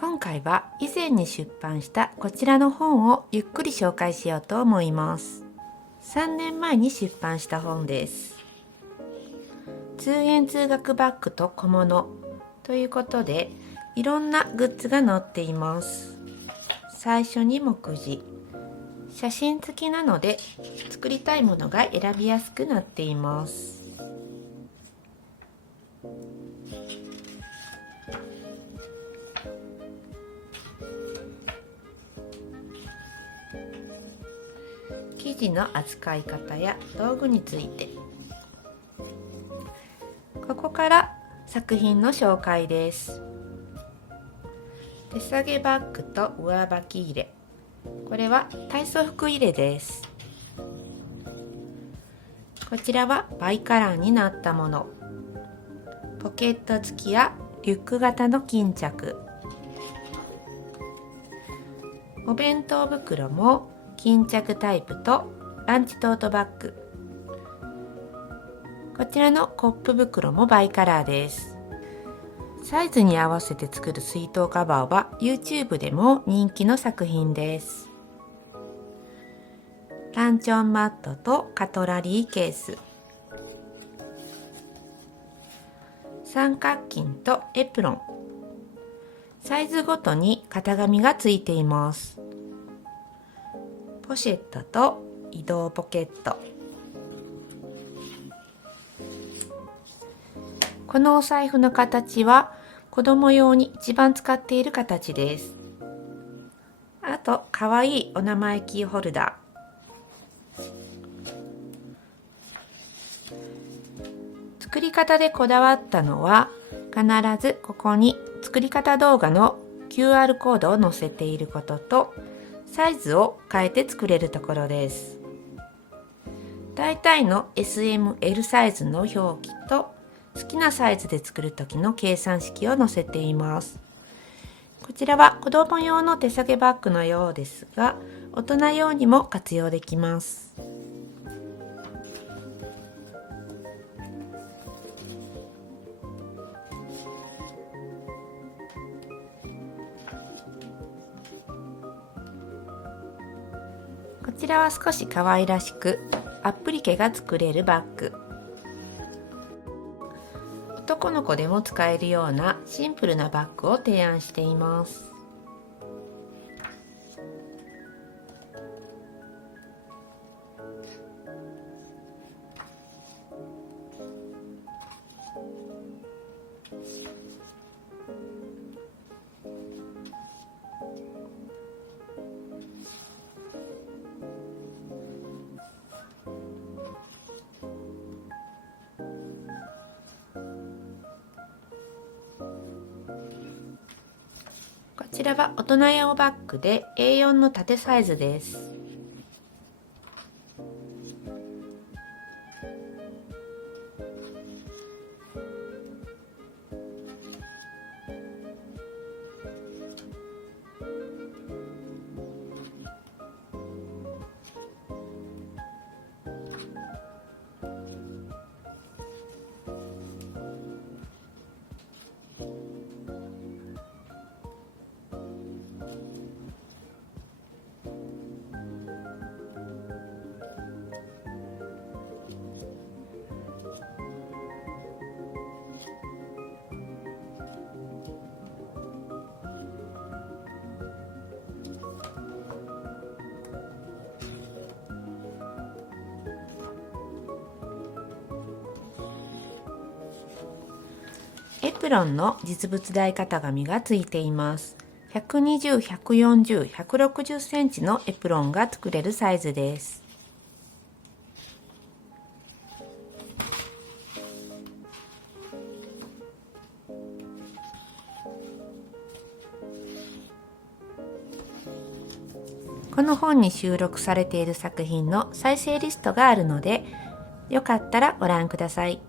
今回は以前に出版したこちらの本をゆっくり紹介しようと思います。3年前に出版した本です。通園通学バッグと小物ということで、いろんなグッズが載っています。最初に目次。写真付きなので作りたいものが選びやすくなっています。生地の扱い方や道具について。ここから作品の紹介です。手提げバッグと上履き入れ。これは体操服入れです。こちらはバイカラーになったもの。ポケット付きやリュック型の巾着。お弁当袋も巾着タイプとランチトートバッグ。こちらのコップ袋もバイカラーです。サイズに合わせて作る水筒カバーは YouTube でも人気の作品です。ランチョンマットとカトラリーケース。三角巾とエプロン。サイズごとに型紙がついています。ポシェットと移動ポケット。このお財布の形は子供用に一番使っている形です。あと、かわいいお名前キーホルダー。作り方でこだわったのは、必ずここに作り方動画の QR コードを載せていることと、サイズを変えて作れるところです。だいたいの SM、L サイズの表記と好きなサイズで作る時の計算式を載せています。こちらは子供用の手提げバッグのようですが、大人用にも活用できます。こちらは少し可愛らしくアップリケが作れるバッグ。男の子でも使えるようなシンプルなバッグを提案しています。こちらは大人用バッグで A4 の縦サイズです。エプロンの実物大型紙がついています。120、140、160センチのエプロンが作れるサイズです。この本に収録されている作品の再生リストがあるので、よかったらご覧ください。